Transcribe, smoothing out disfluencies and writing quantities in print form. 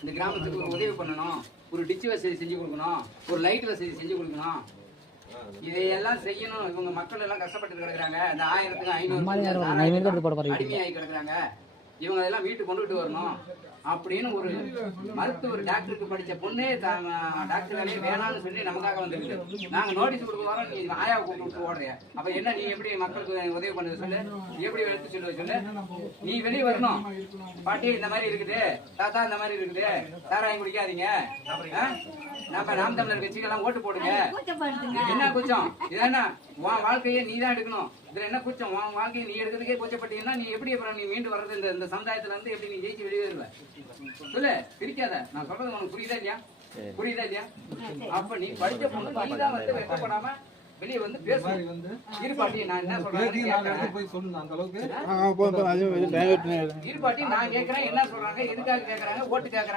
இந்த கிராமத்துக்கு ஒரு உதவி பண்ணணும், ஒரு டிச்சு வசதி செஞ்சு கொடுக்கணும், ஒரு லைட் வசதி செஞ்சு கொடுக்கணும், இதையெல்லாம் செய்யணும். இவங்க மக்கள் எல்லாம் கஷ்டப்பட்டு கிடக்குறாங்க. இந்த 1000-500 அடிமையாகி கிடக்குறாங்க. இவங்க எல்லாம் வீட்டுக்கு கொண்டுகிட்டு வரணும் அப்படின்னு ஒரு மருத்துவர் டாக்டருக்கு படிச்ச பொண்ணே டாக்டர் வேலையே வேணாம்னு சொல்லி நமக்காக வந்துருக்கு. நாங்க நோட்டீஸ் கொடுக்க வரோம், நீ ஆயாவை கூப்பிட்டு ஓடுறிய. அப்ப என்ன நீ எப்படி மக்களுக்கு உதவி பண்ணது சொல்லு, எப்படி எடுத்து சொல்லு. நீ வெளியே வரணும். பாட்டி இந்த மாதிரி இருக்குது, தாத்தா இந்த மாதிரி இருக்குது, சாராயம் குடிக்காதீங்க, நம்ம நாம் தமிழர் கட்சிக்கெல்லாம் ஓட்டு போடுங்க. என்ன குச்சம் இது? என்ன உன் வாழ்க்கையை நீ தான் எடுக்கணும். இதுல என்ன குச்சம்? உன் வாழ்க்கையை நீ எடுக்கிறதுக்கே கூச்சப்பட்டீங்கன்னா நீ எப்படி அப்புறம் நீ மீண்டு வர்றது? இந்த சமுதாயத்துல இருந்து எப்படி நீ ஜெயிச்சு வெளியே வருவ? சொல்லு, பிரிக்காத. நான் சொல்றது உனக்கு புரியுதா இல்லையா? புரியுதா இல்லையா? அப்ப நீ படிச்ச பொண்ணு நீ தான் வந்து வெக்கப்படாம வெளியே வந்து பேசணும். இருப்பாட்டி நான் என்ன சொல்றேன், இருப்பாட்டி நான் கேட்கறேன் என்ன சொல்றாங்க, எதுக்காக கேட்கறாங்க, ஓட்டு கேட்கறாங்க.